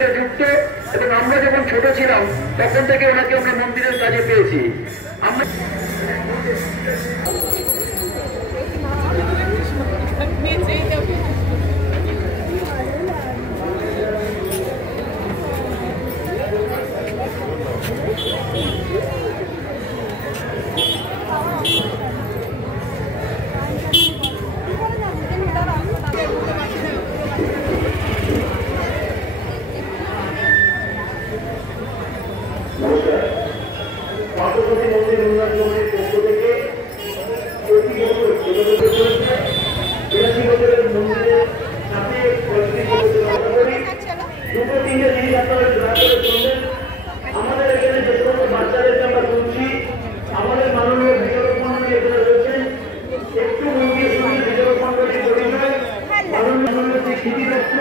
যুক্ত এবং আমরা যখন ছোট ছিলাম তখন থেকে ওনাকে আমরা মন্দিরের কাজে পেয়েছি। আমরা আমাদের এখানে যে সমস্ত বাচ্চাদেরকে আমরা শুনছি, আমাদের মাননীয় বিচারক মন্ডলী এখানে রয়েছেন, একটু মন্দির বিচারক মন্ডলী পরিচয় মাননীয় শ্রী কৃতি দত্ত,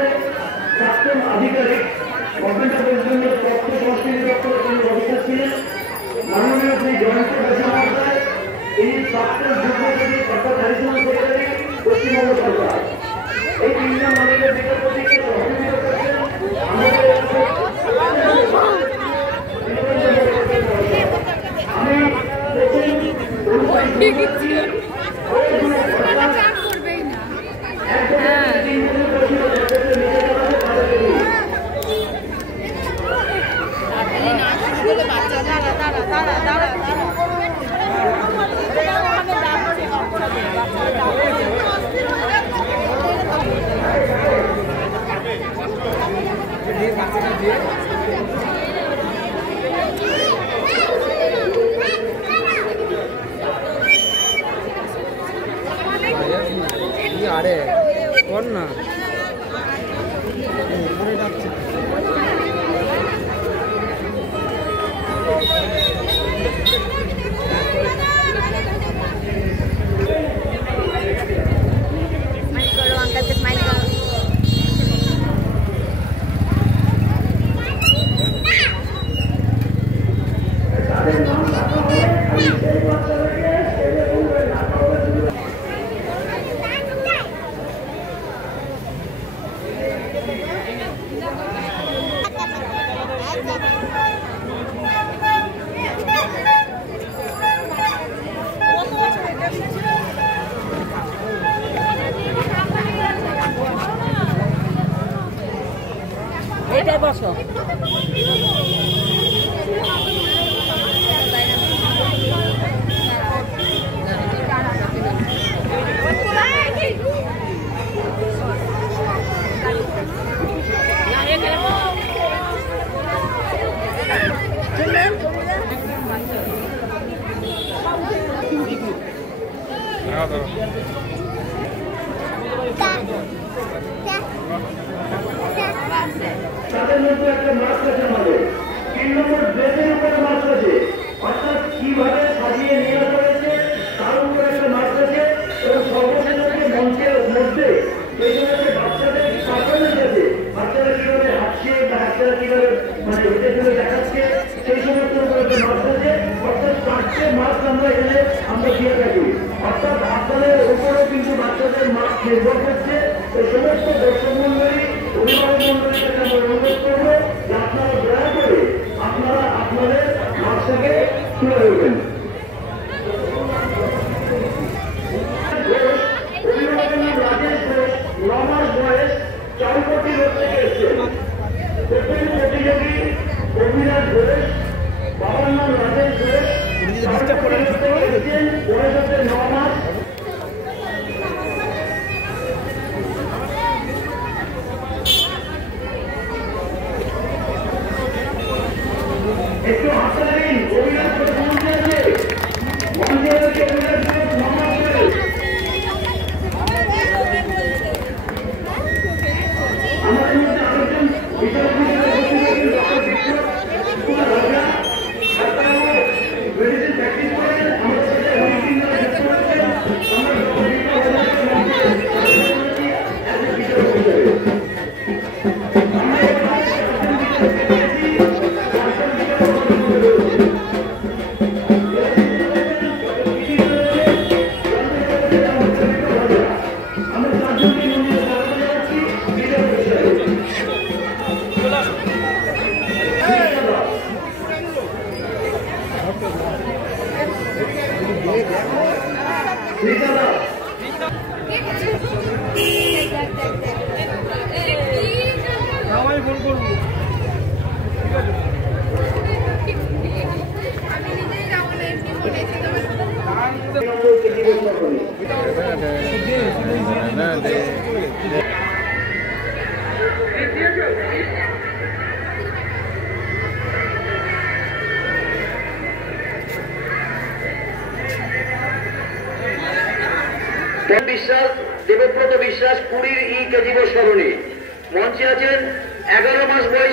প্রাক্তন আধিকারিক গভর্নমেন্ট অফ ওয়েস্ট বেঙ্গল তথ্য সংস্কৃতি দপ্তরের জন্য অফিসার ছিলেন, মাননীয় শ্রী জয়ন্ত বন্দ্যোপাধ্যায়, তিনি প্রাক্তন যুগ্মসচিব তথা ট্রাডিশনাল সেক্রেটারি পশ্চিমবঙ্গ সরকার। এই তিনজন মাননীয় বিচারপতিকে সহযোগিতা করছেন আমাদের আরে কর না এটাই বসো। তাদের মধ্যে একটা মাস্ক আছে, আমাদের 3 নম্বর ড্রেসের উপরে মাস্ক আছে, অর্থাৎ কিভাবে সাজিয়ে নেওয়া হয়েছে তার উপরে একটা মাস্ক আছে। এবং সর্বশেষ হচ্ছে মঞ্চের মধ্যে সেই সমস্ত বাচ্চাদের পারফরমেন্স আছে, বাচ্চারা কিভাবে হাসছে বা বাচ্চারা কিভাবে হেঁটে চলে দেখাচ্ছে, সেই সমস্ত উপরে একটা মাস্ক আছে। অর্থাৎ 4টে মাস্ক আমরা এখানে দিয়ে থাকি। অর্থাৎ আপনাদের উপরেও কিন্তু বাচ্চাদের মাস্ক নির্ভর করছে। এই সমস্ত দর্শক মন্ডলী, অভিভাবক মন্ডলীর কাছে আমরা অনুরোধ করবো যে আপনারা দয়া করে আপনারা আপনাদের মাস্কটাকে তুলে দেবেন। রাজেশ ঘোষ 9 মাস বয়স, চারুপতি রোড থেকে এসছেন। প্রথম প্রতিযোগী অভিরাজ ঘোষ, বাবার নাম রাজেশ ঘোষ, বয়স হচ্ছে 9 মাস। একটু হাসতে লাগেন, অভিরাজ ঘোষ মঞ্চে আছে, মঞ্চে আছে অভিরাজ ঘোষ 9 মাস বয়স। আমাদের মধ্যে আরেকজন বিচারপতি মেডিসিন প্র্যাকটিস করেন, আমাদের সাথে ফোন করবো। ঠিক আছে। নম্বর কেজি বৈষ্ণবী। বিশ্বাস, দেবব্রত বিশ্বাস 20 কেজি বৈষ্ণবী। মঞ্চে আছেন 11 মাস বয়স